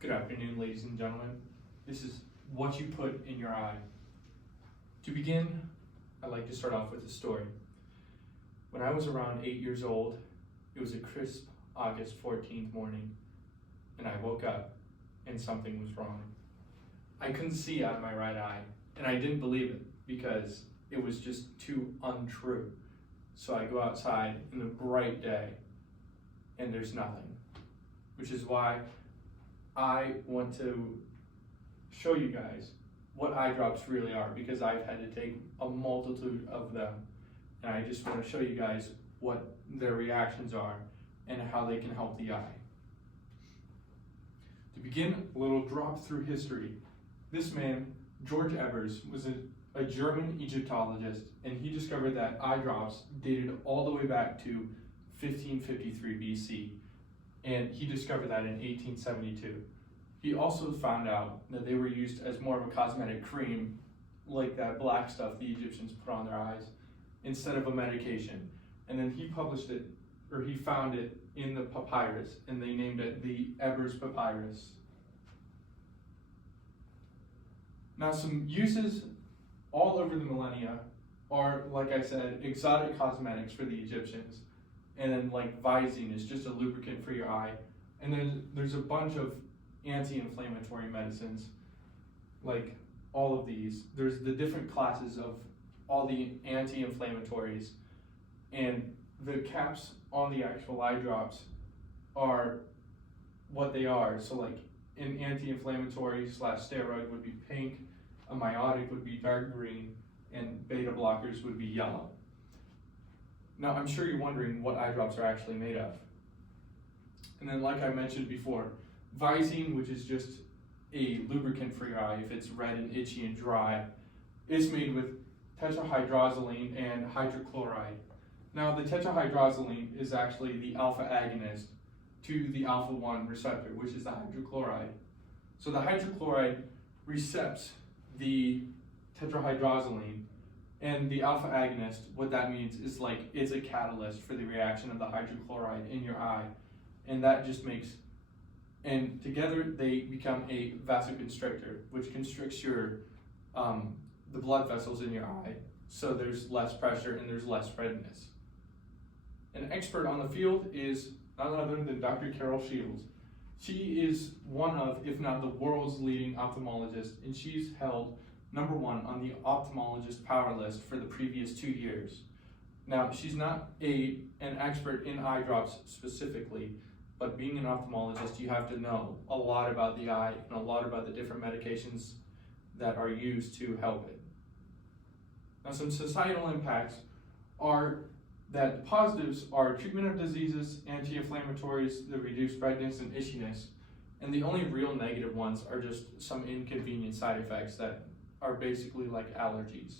Good afternoon, ladies and gentlemen. This is what you put in your eye. To begin, I'd like to start off with a story. When I was around 8 years old, it was a crisp August 14th morning, and I woke up and something was wrong. I couldn't see out of my right eye, and I didn't believe it because it was just too untrue. So I go outside in the bright day, and there's nothing, which is why I want to show you guys what eye drops really are, because I've had to take a multitude of them, and I just want to show you guys what their reactions are and how they can help the eye. To begin, a little drop through history. This man, George Ebers, was a German Egyptologist, and he discovered that eye drops dated all the way back to 1553 BC. And he discovered that in 1872. He also found out that they were used as more of a cosmetic cream, like that black stuff the Egyptians put on their eyes, instead of a medication. And then he published it, or he found it in the papyrus, and they named it the Ebers Papyrus. Now, some uses all over the millennia are, like I said, exotic cosmetics for the Egyptians. And then like Visine is just a lubricant for your eye. And then there's a bunch of anti-inflammatory medicines, like all of these. There's the different classes of all the anti-inflammatories, and the caps on the actual eye drops are what they are. So like an anti-inflammatory / steroid would be pink, a miotic would be dark green, and beta blockers would be yellow. Now, I'm sure you're wondering what eye drops are actually made of. And then, like I mentioned before, Visine, which is just a lubricant for your eye if it's red and itchy and dry, is made with tetrahydrozoline and hydrochloride. Now, the tetrahydrozoline is actually the alpha agonist to the alpha-1 receptor, which is the hydrochloride. So the hydrochloride recepts the tetrahydrozoline, and the alpha agonist, what that means is like it's a catalyst for the reaction of the hydrochloride in your eye. And that just makes, and together they become a vasoconstrictor, which constricts your, the blood vessels in your eye. So there's less pressure and there's less redness. An expert on the field is none other than Dr. Carol Shields. She is one of, if not the world's leading ophthalmologist, and she's held #1 on the ophthalmologist power list for the previous 2 years. Now, she's not an expert in eye drops specifically, but being an ophthalmologist, you have to know a lot about the eye and a lot about the different medications that are used to help it. Now, some societal impacts are that the positives are treatment of diseases, anti-inflammatories, the reduced redness and itchiness, and the only real negative ones are just some inconvenient side effects that are basically like allergies.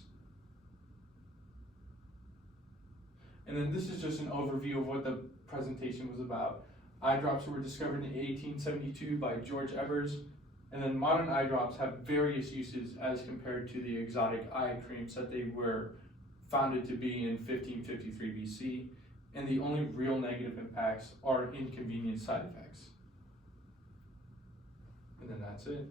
And then this is just an overview of what the presentation was about. Eye drops were discovered in 1872 by George Ebers, and then modern eye drops have various uses as compared to the exotic eye creams that they were founded to be in 1553 BC, and the only real negative impacts are inconvenient side effects. And then that's it.